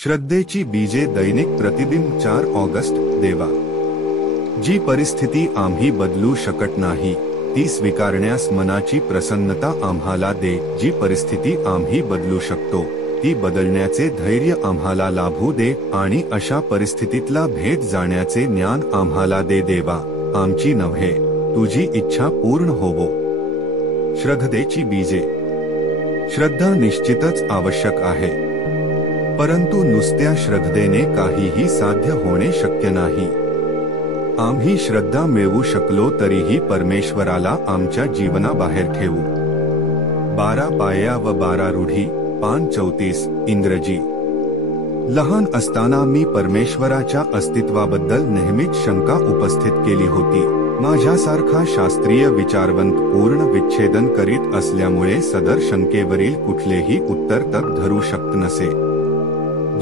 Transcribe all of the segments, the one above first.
श्रद्धेची बीजे दैनिक प्रतिदिन 4 ऑगस्ट. देवा, जी परिस्थिती आम्ही बदलू शकत नाही ती स्वीकारण्यास मनाची प्रसन्नता आम्हाला दे. जी परिस्थिती आम्ही बदलू शकतो ती बदलण्याचे धैर्य आम्हाला लाभू दे आणि अशा परिस्थितीतला भेद जाण्याचे ज्ञान आम्हाला दे. देवा, आमची नव्हे तुझी इच्छा पूर्ण होवो. श्रद्धेची बीजे. श्रद्धा निश्चितच आवश्यक आहे, परंतु नुसत्या श्रद्धेने काहीही साध्य होणे शक्य नाही. आम्ही श्रद्धा मिळवू शकलो तरीही परमेश्वराला आमच्या जीवनाबाहेर ठेवू. 12 पाया व 12 रूढी. पान 34. इंग्रजी. लहान असताना मी परमेश्वराच्या अस्तित्वाबद्दल नेहमीच शंका उपस्थित केली होती. माझ्यासारखा शास्त्रीय विचारवंत पूर्ण विच्छेदन करीत असल्यामुळे सदर शंकेवरील कुठलेही उत्तर तक धरू शकत नसे.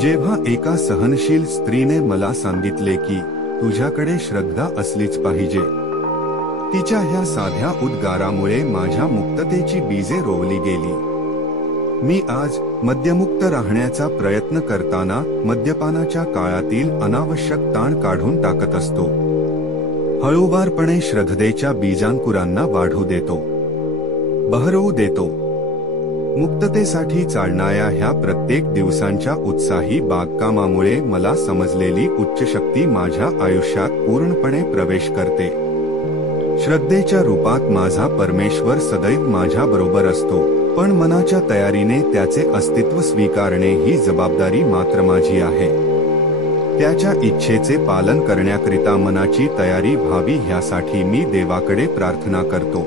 जेव्हा एका सहनशील स्त्रीने मला सांगितले की तुझ्याकडे श्रद्धा असलीच पाहिजे, तिच्या ह्या साध्या उद्गारामुळे माझ्या मुक्ततेची बीजे रोवली गेली. मी आज मद्यमुक्त राहण्याचा प्रयत्न करताना मद्यपानाच्या काळातील अनावश्यक ताण काढून टाकत असतो. हळूवारपणे श्रद्धेच्या बीजांकुरांना वाढू देतो, बहरवू देतो. मुक्ततेसाठी चालणाऱ्या ह्या प्रत्येक दिवसांच्या उत्साही बागकामामुळे मला समजलेली उच्च शक्ती माझ्या आयुष्यात पूर्णपणे प्रवेश करते. श्रद्धेच्या रूपात माझा परमेश्वर सदैव माझ्या बरोबर असतो, पण मनाच्या तयारीने त्याचे अस्तित्व स्वीकारणे ही जबाबदारी मात्र माझी आहे. त्याच्या इच्छेचे पालन करण्याकरिता मनाची तयारी व्हावी ह्यासाठी मी देवाकडे प्रार्थना करतो.